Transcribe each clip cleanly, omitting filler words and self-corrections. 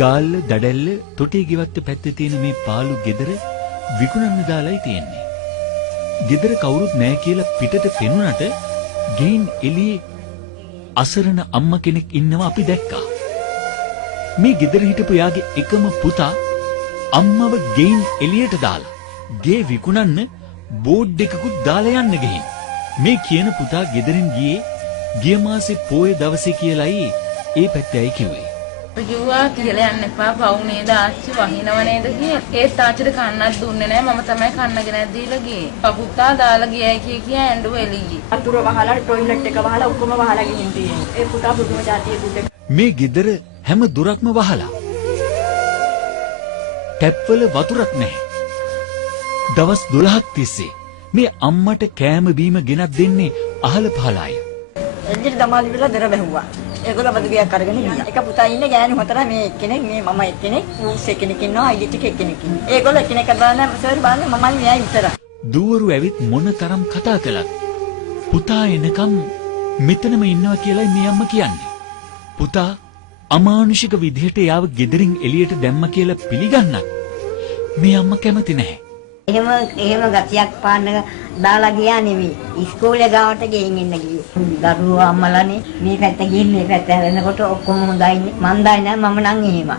ගාල්ල දඩැල්ල තොටේ ගෙවත්ත පැත්තේ තියෙන මේ පාළු ගෙදර විකුණන්න දාලායි තියෙන්නේ. ගෙදර කවුරුත් නැහැ කියලා පිටට පෙනුනට ගෙයින් එළියේ අසරණ අම්මා කෙනෙක් ඉන්නවා අපි දැක්කා. මේ ගෙදර හිටපු යාගේ එකම පුතා අම්මව ගෙයින් එළියට දාලා ගේ විකුණන්න බෝඩ් එකකුත් දාලා යන්න ගිහින්. මේ කියන පුතා ගෙදරින් ගියේ ගිය මාසේ පෝය දවසේ කියලායි ඒ පැත්තේයි කිව්වේ. කිව්වා කියලා යන්න එපා පව් නේද ආච්චි වහිනව නේද කියලා. ඒත් ආච්චිට කන්නක් දුන්නේ නැහැ මම තමයි කන්නගෙන දීලා ගියේ. පුතා දාලා ගියයි කිය ඇඬුව එළියේ. අතුර වහලා ටොයිලට් එක වහලා ඔක්කොම වහලා ගිහින් තියෙන්නේ. ඒ පුතා පුදුම જાතියේ දුක. මේ ගෙදර හැම දොරක්ම වහලා. ටැප්වල වතුරක් නැහැ. දවස් 12ක් තිස්සේ මේ අම්මට කෑම බීම ගෙනත් දෙන්නේ අහල පහල අය. එදින දමාලි විලා දර බැහුවා. ඒගොල්ලෝ බදුගියක් අරගෙන ගියා. එක පුතා ඉන්නේ ගෑනු හතර මේ කෙනෙක් මේ මම එක්කෙනෙක් ඌස් එක්කෙනෙක් ඉන්නවා අයිඩිට් එක එක්කෙනෙක් ඉන්නවා. ඒගොල්ලෝ එක්කෙනෙක් බලන්න සර් බලන්න මමයි මෙයයි විතරයි. දූවරු ඇවිත් මොන තරම් කතා කළත් පුතා එනකම් මෙතනම ඉන්නවා කියලායි මේ අම්මා කියන්නේ. පුතා අමානුෂික විදිහට යාව ගෙදරින් එළියට දැම්ම කියලා පිළිගන්නත් මේ අම්මා කැමති නැහැ. එහෙම ගතියක් පාන්න දාලා ගියා නෙවෙයි. ඉස්කෝලේ ගාවට ගෙයින් එන්න ගියේ. දරුවෝ අම්මලානේ මේ පැත්ත ගිහින් මේ පැත්ත හැරෙනකොට ඔක්කොම හොඳයිනේ. මන් දන්නේ නැහැ මම නම් එහෙම.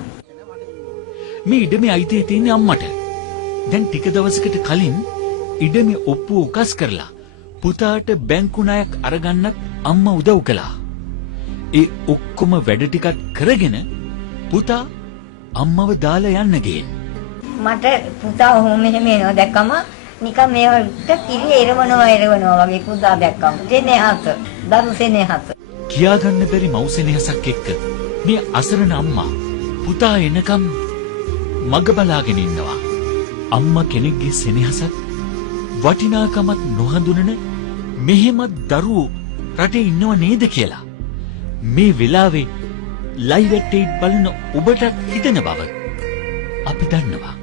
මේ ඉඩමේ අයිතිය තියෙන්නේ අම්මට. දැන් ටික දවසකට කලින් ඉඩමේ ඔප්පුව උකස් කරලා පුතාට බැංකු ණයක් අරගන්නත් අම්මා උදව් කළා. ඒ ඔක්කොම වැඩ ටිකක් කරගෙන පුතා අම්මව දාලා යන්න ගියේ. මට පුතා ඔහොම මෙහෙම එනවා දැක්කම නිකන් මේවට කිරි එරවනවා වගේ පුතා දැක්කම දෙනහත දරු සෙනෙහත කියාගන්න බැරි මව් සෙනෙහසක් එක්ක මේ අසරණ අම්මා පුතා එනකම් මග බලාගෙන ඉන්නවා. අම්මා කෙනෙක්ගේ සෙනෙහසත් වටිනාකමත් නොහඳුනන මෙහෙම දරුවෝ රටේ ඉන්නව නේද කියලා මේ වෙලාවේ ලයිව් එට් බලන ඔබට හිතෙන බව අපි දන්නවා.